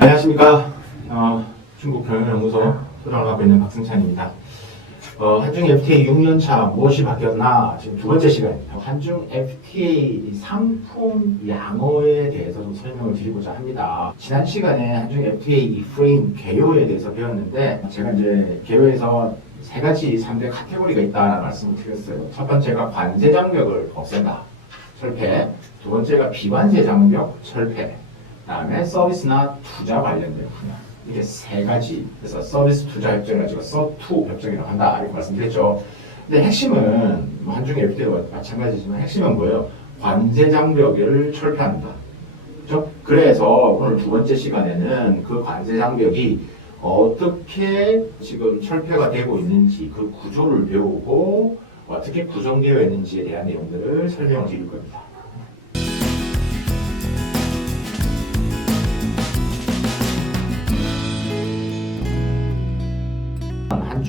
안녕하십니까. 어, 중국 경영연구소 소장을 맡고 있는 박승찬입니다. 어, 한중 FTA 6년차 무엇이 바뀌었나 지금 두 번째 시간입니다. 한중 FTA 상품 양어에 대해서 좀 설명을 드리고자 합니다. 지난 시간에 한중 FTA 이 프레임 개요에 대해서 배웠는데 제가 이제 개요에서 세 가지 3대 카테고리가 있다라는 말씀을 드렸어요. 첫 번째가 관세 장벽을 없앤다. 철폐. 두 번째가 비관세 장벽 철폐. 다음에 서비스나 투자 관련된 분야 이렇게 세 가지 그래서 서비스 투자 협정을 가지고 서투 협정이라고 한다 이렇게 말씀드렸죠. 근데 핵심은 뭐 한중의 FTA와 마찬가지지만 핵심은 뭐예요? 관세 장벽을 철폐한다. 그렇죠? 그래서 오늘 두 번째 시간에는 그 관세 장벽이 어떻게 지금 철폐가 되고 있는지 그 구조를 배우고 어떻게 구성되어 있는지에 대한 내용들을 설명을 드릴 겁니다.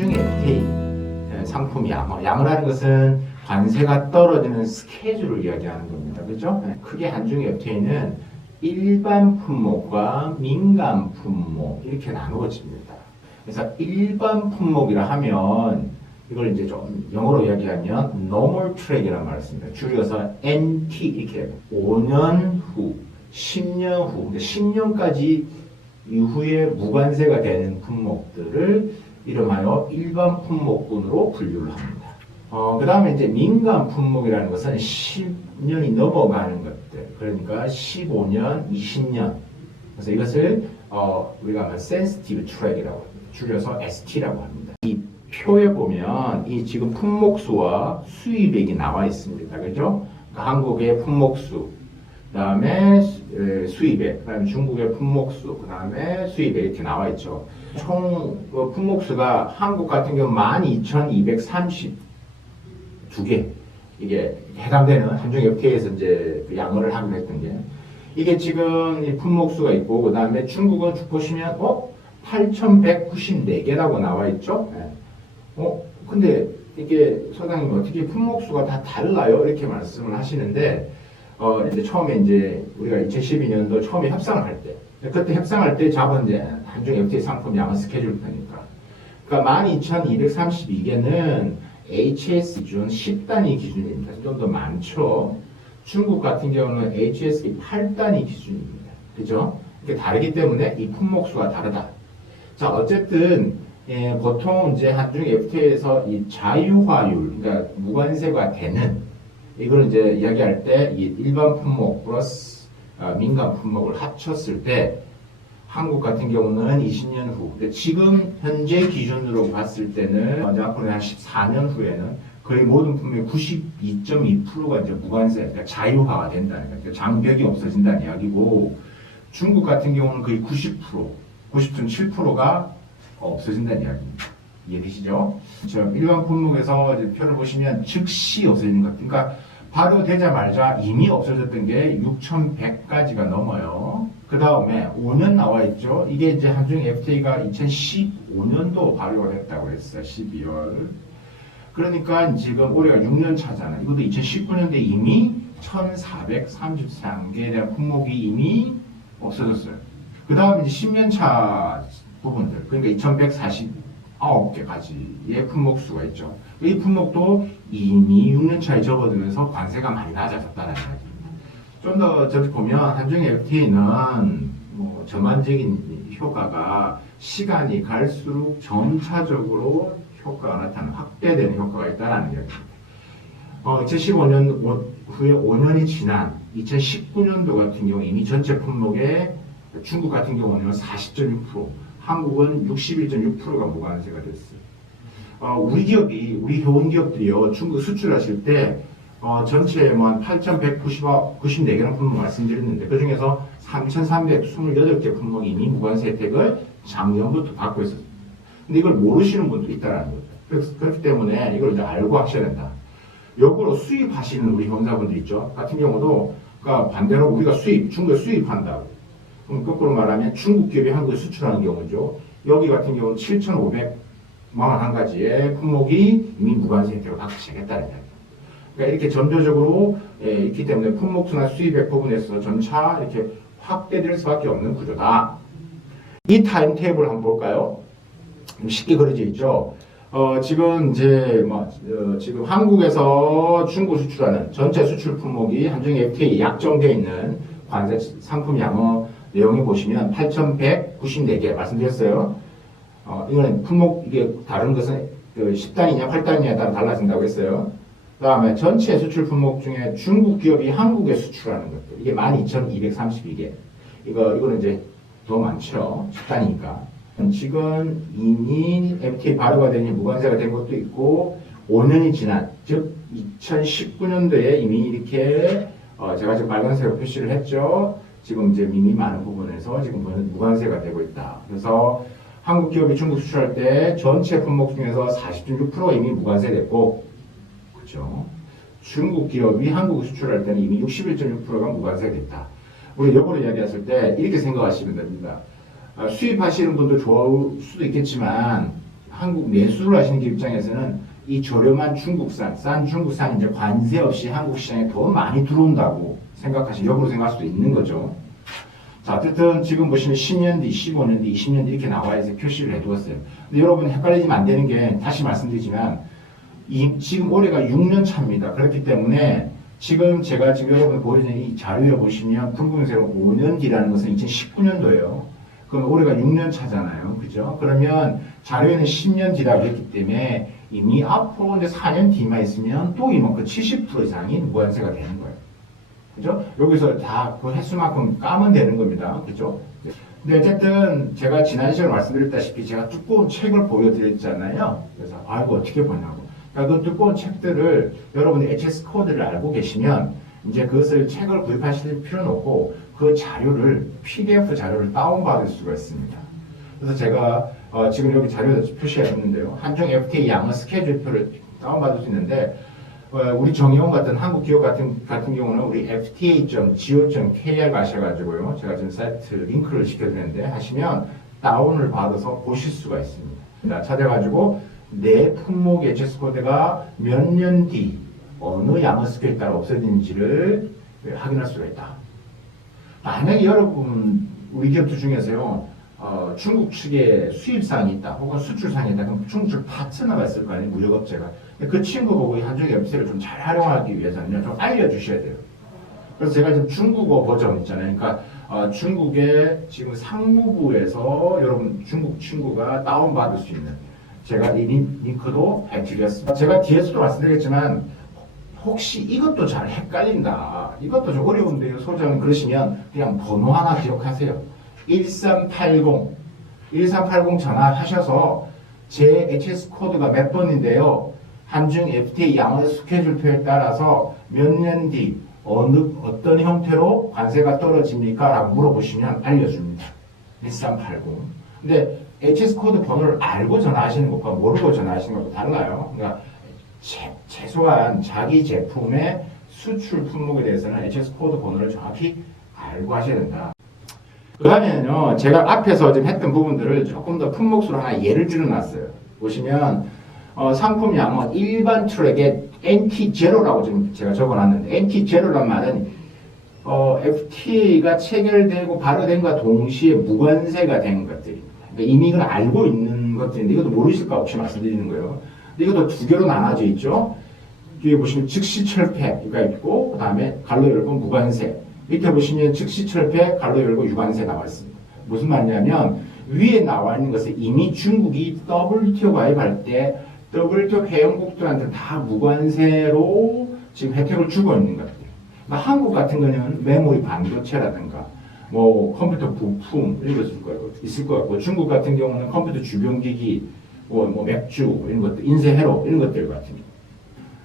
한중의 FTA 상품 양어. 양어라는 것은 관세가 떨어지는 스케줄을 이야기하는 겁니다. 그렇죠? 크게 한중의 FTA는 일반 품목과 민간 품목 이렇게 나누어집니다. 그래서 일반 품목이라 하면 이걸 이제 좀 영어로 이야기하면 normal track이라는 말을 씁니다. 줄여서 NT 이렇게 5년 후, 10년 후, 근데 10년까지 이후에 무관세가 되는 품목들을 이름하여 일반 품목군으로 분류를 합니다. 어, 그 다음에 이제 민간 품목이라는 것은 10년이 넘어가는 것들, 그러니까 15년, 20년. 그래서 이것을 어, 우리가 track이라고 합니다. 줄여서 ST라고 합니다. 이 표에 보면 이 지금 품목수와 수입액이 나와 있습니다. 그죠? 그러니까 한국의 품목수, 그 다음에 수입액, 그 다음에 중국의 품목수, 그 다음에 수입액 이렇게 나와 있죠. 총 어, 품목수가 한국 같은 경우 12,232개. 이게 해당되는 한중 FTA에서 이제 그 양어를 하기로 했던 게. 이게 지금 이 품목수가 있고 그 다음에 중국은 쭉 보시면 어? 8,194개라고 나와 있죠. 예. 어? 근데 이게 소장님 어떻게 품목수가 다 달라요? 이렇게 말씀을 하시는데 어 이제 처음에 이제 우리가 2012년도 처음에 협상을 할 때 그때 협상할 때 이제 한중 FTA 상품 양은 스케줄 표니까. 그러니까 12,232개는 HS 기준 10단위 기준입니다. 좀 더 많죠. 중국 같은 경우는 HS기 8단위 기준입니다. 그죠? 이게 다르기 때문에 이 품목수가 다르다. 자, 어쨌든 예, 보통 이제 한중 FTA에서 이 자유화율, 그러니까 무관세가 되는 이걸 이제 이야기할 때 이 일반 품목 플러스 어, 민간 품목을 합쳤을 때 한국 같은 경우는 20년 후, 근데 지금 현재 기준으로 봤을 때는 앞으로 한 14년 후에는 거의 모든 품목의 92.2%가 이제 무관세, 그러니까 자유화가 된다는. 그러니까 장벽이 없어진다는 이야기고 중국 같은 경우는 거의 90%, 90.7%가 없어진다는 이야기입니다. 이해되시죠? 저 일반 품목에서 표를 보시면 즉시 없어지는 것, 그러니까 발효되자마자 이미 없어졌던 게 6,100가지가 넘어요. 그 다음에 5년 나와 있죠. 이게 이제 한중 FTA가 2015년도 발효가 됐다고 했어요. 12월. 그러니까 지금 올해가 6년 차잖아요. 이것도 2019년도에 이미 1,433개에 대한 품목이 이미 없어졌어요. 그 다음에 이제 10년 차 부분들, 그러니까 2,149개까지의 품목 수가 있죠. 이 품목도 이미 6년 차에 접어들면서 관세가 많이 낮아졌다는 이야기입니다. 좀 더 저기 보면 한중 FTA는 뭐 전반적인 효과가 시간이 갈수록 점차적으로 효과가 나타나는 확대되는 효과가 있다는 이야기입니다. 어, 2015년 후에 5년이 지난 2019년도 같은 경우 이미 전체 품목의 중국 같은 경우는 40.6%, 한국은 61.6%가 무관세가 됐어요. 어, 우리 기업이, 우리 회원 기업들이요, 중국 수출하실 때, 어, 전체 뭐한 8,194개라는 품목 말씀드렸는데, 그 중에서 3,328개 품목이 이미 무관세 혜택을 작년부터 받고 있었어요. 근데 이걸 모르시는 분도 있다는 거죠. 그래서 그렇기 때문에 이걸 이제 알고 하셔야 된다. 역으로 수입하시는 우리 회원자분들 있죠. 같은 경우도, 그러니까 반대로 우리가 수입, 중국에 수입한다고. 그럼 거꾸로 말하면 중국 기업이 한국에 수출하는 경우죠. 여기 같은 경우는 7,500만 원한 가지의 품목이 이미 무관세 혜택을 받기 시작했다는 이야기. 그러니까 이렇게 점조적으로 예, 있기 때문에 품목수나 수입액 부분에서 점차 이렇게 확대될 수밖에 없는 구조다. 이 타임 테이블 한번 볼까요? 좀 쉽게 그려져 있죠. 어, 지금 이제 뭐 어, 지금 한국에서 중국 수출하는 전체 수출 품목이 한중 FTA 약정돼 있는 관세 상품 양어 내용에 보시면 8,194개 말씀드렸어요. 어, 이거는 품목 이게 다른 것은 그 10단이냐 8단이냐에 따라 달라진다고 했어요. 그 다음에 전체 수출 품목 중에 중국 기업이 한국에 수출하는 것들 이게 12,232개. 이거 이거는 이제 더 많죠. 10단이니까. 지금 이미 FTA 발효가 되니 무관세가 된 것도 있고 5년이 지난 즉 2019년도에 이미 이렇게 어, 제가 지금 빨간색으로 표시를 했죠. 지금 이제 이미 많은 부분에서 지금 무관세가 되고 있다. 그래서 한국 기업이 중국 수출할 때 전체 품목 중에서 40.6%가 이미 무관세 됐고, 그죠? 중국 기업이 한국 수출할 때는 이미 61.6%가 무관세가 됐다. 우리 역으로 이야기했을 때 이렇게 생각하시면 됩니다. 아, 수입하시는 분도 좋을 수도 있겠지만 한국 매수를 하시는 기 입장에서는 이 저렴한 중국산, 싼 중국산 이제 관세 없이 한국 시장에 더 많이 들어온다고 생각하시, 역으로 생각할 수도 있는 거죠. 자, 어쨌든 지금 보시면 10년 뒤, 15년 뒤, 20년 뒤 이렇게 나와 있어서 표시를 해두었어요. 근데 여러분 헷갈리시면 안 되는 게 다시 말씀드리지만 이, 지금 올해가 6년 차입니다. 그렇기 때문에 지금 제가 지금 여러분 보여드리는 이 자료에 보시면 붉은색으로 5년 뒤라는 것은 2019년도예요. 그럼 올해가 6년 차잖아요. 그죠? 그러면 자료에는 10년 뒤라고 했기 때문에 이미 앞으로 이제 4년 뒤만 있으면 또 이만큼 70% 이상이 무관세가 되는 거예요. 그죠? 여기서 다 그 횟수만큼 까면 되는 겁니다. 그죠? 근데 어쨌든 제가 지난 시간에 말씀드렸다시피 제가 두꺼운 책을 보여드렸잖아요. 그래서 아 이거 어떻게 보냐고. 그 두꺼운 책들을 여러분이 HS 코드를 알고 계시면 이제 그것을 책을 구입하실 필요는 없고 그 자료를 PDF 자료를 다운받을 수가 있습니다. 그래서 제가 어, 지금 여기 자료에 표시했는데요. 한중 FTA 양어 스케줄표를 다운받을 수 있는데 어, 우리 정의원 같은 한국 기업 같은 같은 경우는 우리 fta.go.kr 가셔가지고요. 제가 지금 사이트 링크를 시켜드렸는데 하시면 다운을 받아서 보실 수가 있습니다. 찾아가지고 내 품목 HS 코드가 몇 년 뒤 어느 양어 스케일에 따라 없어진지를 확인할 수가 있다. 만약에 여러분 기업들 중에서요 어, 중국 측에 수입상이 있다 혹은 수출상이 있다 그럼 중국 측 파트너가 있을 거 아니에요 무역업체가. 그 친구 보고 이 한중의 업체를 좀 잘 활용하기 위해서는 좀 알려주셔야 돼요. 그래서 제가 지금 중국어 버전 있잖아요. 그러니까 어, 중국의 지금 상무부에서 여러분 중국 친구가 다운받을 수 있는 제가 이 링- 링크도 해드렸습니다 제가 뒤에서도 말씀드렸지만 혹시 이것도 잘 헷갈린다. 이것도 좀 어려운데요. 소장 그러시면 그냥 번호 하나 기억하세요. 1380. 1380 전화하셔서 제 HS 코드가 몇 번인데요. 한중 FTA 양어 스케줄표에 따라서 몇 년 뒤 어느 어떤 형태로 관세가 떨어집니까? 라고 물어보시면 알려줍니다. 1380. 근데 HS 코드 번호를 알고 전화하시는 것과 모르고 전화하시는 것도 달라요. 그러니까 최, 최소한 자기 제품의 수출 품목에 대해서는 HS 코드 번호를 정확히 알고 하셔야 된다. 그 다음에는요, 제가 앞에서 지금 했던 부분들을 조금 더 품목수로 하나 예를 들어놨어요. 보시면, 어, 상품 양은 일반 트랙에 NT0라고 지금 제가 적어놨는데, NT0란 말은, 어, FTA가 체결되고 발효된과 동시에 무관세가 된 것들입니다. 그러니까 이미 이건 알고 있는 것들인데, 이것도 모르실까 혹시 말씀드리는 거예요. 이것도 두 개로 나눠져 있죠. 뒤에 보시면 즉시 철폐가 있고, 그 다음에 갈로 열고 무관세. 밑에 보시면 즉시 철폐, 갈로 열고 유관세 나와 있습니다. 무슨 말이냐면, 위에 나와 있는 것은 이미 중국이 WTO 가입할 때 WTO 회원국들한테 다 무관세로 지금 혜택을 주고 있는 것들. 그러니까 한국 같은 거는 메모리 반도체라든가, 뭐 컴퓨터 부품 이런 거 있을 거고, 있을 것 같고, 중국 같은 경우는 컴퓨터 주변 기기, 뭐, 뭐 맥주 이런 것들, 인쇄회로 이런 것들 같은 거.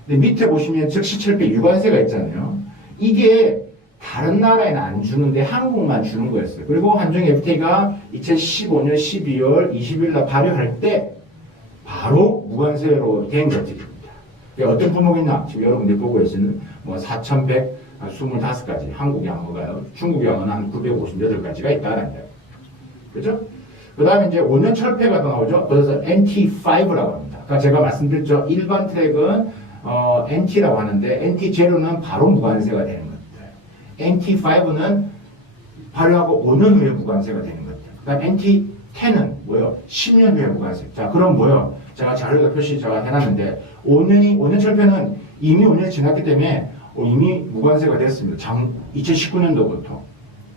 근데 밑에 보시면 즉시철폐 유관세가 있잖아요. 이게 다른 나라에는 안 주는데 한국만 주는 거였어요. 그리고 한중 FTA가 2015년 12월 20일 날 발효할 때 바로 무관세로 된 것들입니다. 이게 어떤 품목이 있나? 지금 여러분들이 보고 계시는 뭐 4,125가지 한국 양어가요. 중국 양어는 한 958가지가 있다는 거예요. 그죠? 그 다음에 이제 5년 철폐가 더 나오죠. 그래서 NT5라고 합니다. 아까 제가 말씀드렸죠. 일반 트랙은 어, NT라고 하는데 NT0는 바로 무관세가 되는 것들. NT5는 발효하고 5년 후에 무관세가 되는 것들. 그 다음 NT 10은 뭐요? 10년 후에 무관세. 자, 그럼 뭐요? 제가 자료가 표시 제가 해놨는데 5년이 5년 철폐는 이미 5년이 지났기 때문에 어, 이미 무관세가 됐습니다. 장 2019년도부터.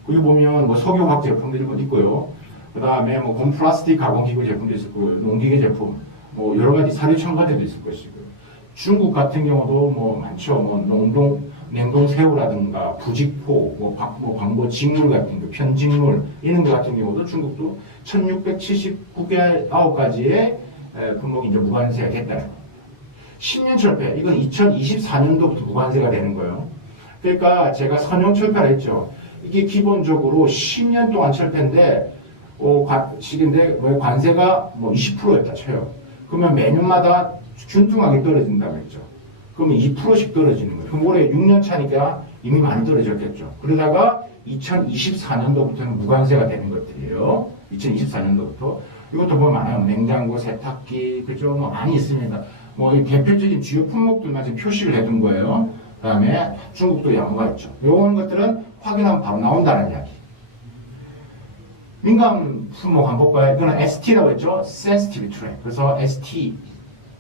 거기 보면 뭐 석유화학 제품들이 뭐 있고요. 그 다음에 뭐 곰플라스틱 가공기구 제품도 있을 거고요. 농기계 제품, 뭐 여러 가지 사료 첨가제도 있을 것이고요. 중국 같은 경우도 뭐 많죠. 뭐 농동, 냉동 새우라든가 부직포, 뭐, 방, 뭐 광고 직물 같은 거, 편직물 이런 것 같은 경우도 중국도 1679개 아홉 가지의 에, 품목이 이제 무관세가 됐다는 거. 10년 철폐, 이건 2024년도부터 무관세가 되는 거예요. 그러니까 제가 선형 철폐를 했죠. 이게 기본적으로 10년 동안 철폐인데, 어, 관, 식인데, 뭐 관세가 뭐 20%였다 쳐요. 그러면 매년마다 균등하게 떨어진다고 했죠. 그러면 2%씩 떨어지는 거예요. 그럼 올해 6년 차니까 이미 많이 떨어졌겠죠. 그러다가 2024년도부터는 무관세가 되는 것들이에요. 2024년도부터. 이것도 보면 많아요. 냉장고, 세탁기, 그죠? 뭐 많이 있습니다. 뭐이 대표적인 주요 품목들만 지금 표시를 해둔 거예요. 그 다음에 중국도 양호가 있죠. 요런 것들은 확인하면 바로 나온다는 이야기. 민감 품목 한번 볼까요? 이거는 ST라고 했죠. Sensitive Trade. 그래서 ST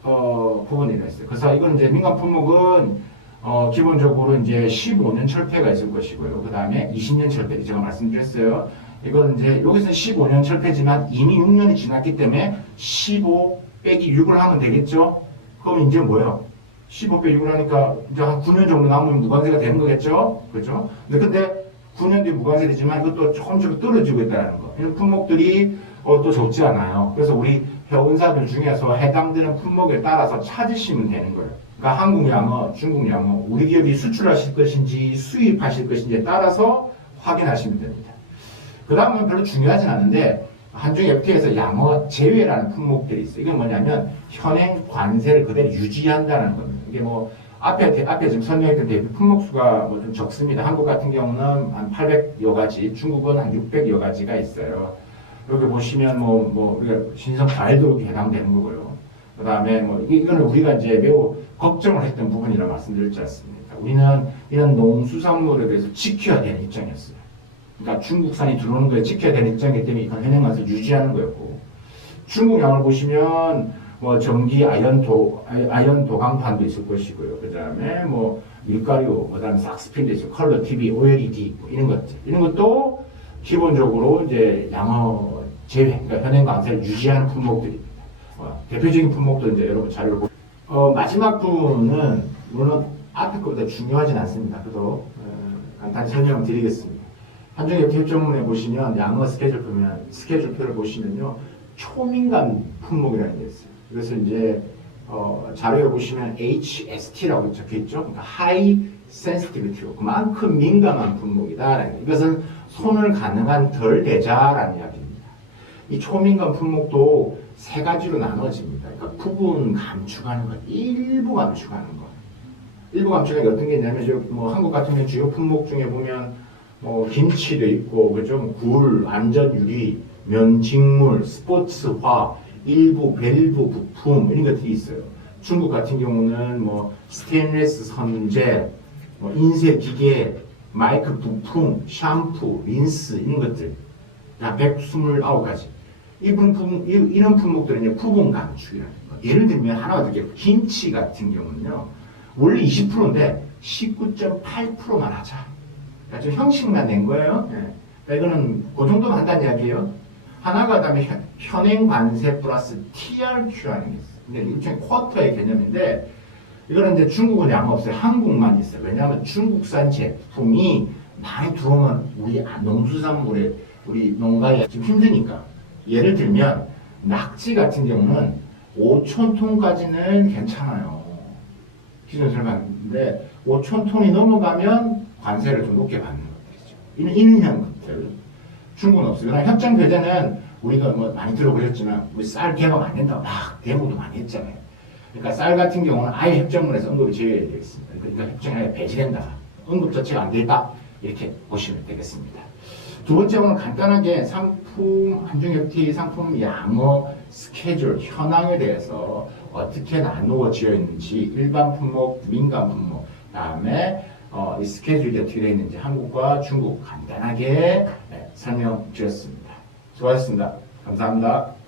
어, 부분이라 했어요. 그래서 이거는 이제 민감 품목은 어, 기본적으로 이제 15년 철폐가 있을 것이고요. 그 다음에 20년 철폐 제가 말씀드렸어요. 이건 이제 여기서 15년 철폐지만 이미 6년이 지났기 때문에 15 빼기 6을 하면 되겠죠. 그럼 이제 뭐예요? 15 빼기 6을 하니까 이제 한 9년 정도 남으면 무관세가 되는 거겠죠. 그렇죠? 근데 근데 9년 뒤에 무관세 되지만 이것도 조금씩 떨어지고 있다는 거. 이런 품목들이 어, 또 좋지 않아요. 그래서 우리 회원사들 중에서 해당되는 품목에 따라서 찾으시면 되는 거예요. 그러니까 한국 양어, 중국 양어, 우리 기업이 수출하실 것인지 수입하실 것인지에 따라서 확인하시면 됩니다. 그 다음은 별로 중요하진 않은데 한중 FTA에서 양어 제외라는 품목들이 있어요. 이게 뭐냐면 현행 관세를 그대로 유지한다는 겁니다. 이게 뭐 앞에 대- 앞에 지금 설명했던 대비 품목 수가 뭐 좀 적습니다. 한국 같은 경우는 한 800여 가지, 중국은 한 600여 가지가 있어요. 여기 보시면 뭐, 뭐, 우리가 신성 과일도 해당되는 거고요. 그 다음에 뭐, 이- 이거는 우리가 이제 매우 걱정을 했던 부분이라 말씀드렸지 않습니까? 우리는 이런 농수산물에 대해서 지켜야 되는 입장이었어요. 그러니까 중국산이 들어오는 거에 지켜야 되는 입장이기 때문에 이건 현행만서 유지하는 거였고, 중국 양을 보시면 뭐 전기 아연 도 아연 도강판도 있을 것이고요. 그다음에 뭐 밀가루, 그다음에 삭스핀도 있고 컬러 TV, OLED 뭐 이런 것들 이런 것도 기본적으로 이제 양어 제외, 그러니까 현행 관세를 유지하는 품목들입니다. 어, 대표적인 품목도 이제 여러분 자료를 보. 어, 마지막 부분은 물론 앞에 것보다 중요하진 않습니다. 그래도 어, 간단히 설명을 드리겠습니다. 한중의 협정문에 보시면 양어 스케줄 보면 스케줄표를 보시면요 초민감 품목이라는 게 있어요. 그래서 이제 어, 자료에 보시면 HST라고 적혀 있죠. 그러니까 High Sensitivity로 그만큼 민감한 품목이다. 이것은 손을 가능한 덜 대자라는 이야기입니다. 이 초민감 품목도 세 가지로 나눠집니다. 그러니까 부분 감축하는 것, 일부 감축하는 것. 일부 감축하는 게 어떤 게 있냐면 저뭐 한국 같은 경우 주요 품목 중에 보면 뭐 김치도 있고 그죠 뭐 굴, 안전 유리, 면직물, 스포츠화, 일부 밸브 부품 이런 것들이 있어요. 중국 같은 경우는 뭐 스테인레스 선재, 뭐 인쇄 기계, 마이크 부품, 샴푸, 린스 이런 것들 다 129가지. 이런 품 이- 이런 품목들은 이제 부분 감축이라는 거. 예를 들면 하나가 더 기억. 김치 같은 경우는요. 원래 20%인데 19.8%만 하자. 좀 형식만 낸 거예요. 예. 이거는 그 정도만 한다는 이야기예요. 하나가 그다음에 현- 현행 관세 플러스 TRQ라는 게 있어요. 근데 일종의 쿼터의 개념인데 이거는 이제 중국은 양 없어요. 한국만 있어요. 왜냐하면 중국산 제품이 많이 들어오면 우리 아- 농수산물에 우리 농가에 좀 힘드니까. 예를 들면 낙지 같은 경우는 5천 톤까지는 괜찮아요. 기존 설명인데 5천 톤이 넘어가면 관세를 좀 높게 받는 것들이죠. 이는 인형 것들. 중국은. 그러나 협정 배제는 우리가 뭐 많이 들어보셨지만 우리 쌀 개방 안 된다고 막 데모도 많이 했잖아요. 그러니까 쌀 같은 경우는 아예 협정문에서 언급이 제외되어 있습니다. 그러니까 협정에 배제된다. 언급 자체가 안 된다. 이렇게 보시면 되겠습니다. 두 번째로는 간단하게 상품, 한중FTA 상품 양어 스케줄, 현황에 대해서 어떻게 나누어지어 있는지 일반 품목, 민간 품목, 다음에 어, 이 스케줄이 어떻게 있는지 한국과 중국 간단하게 네, 설명드렸습니다. 수고하셨습니다. 감사합니다.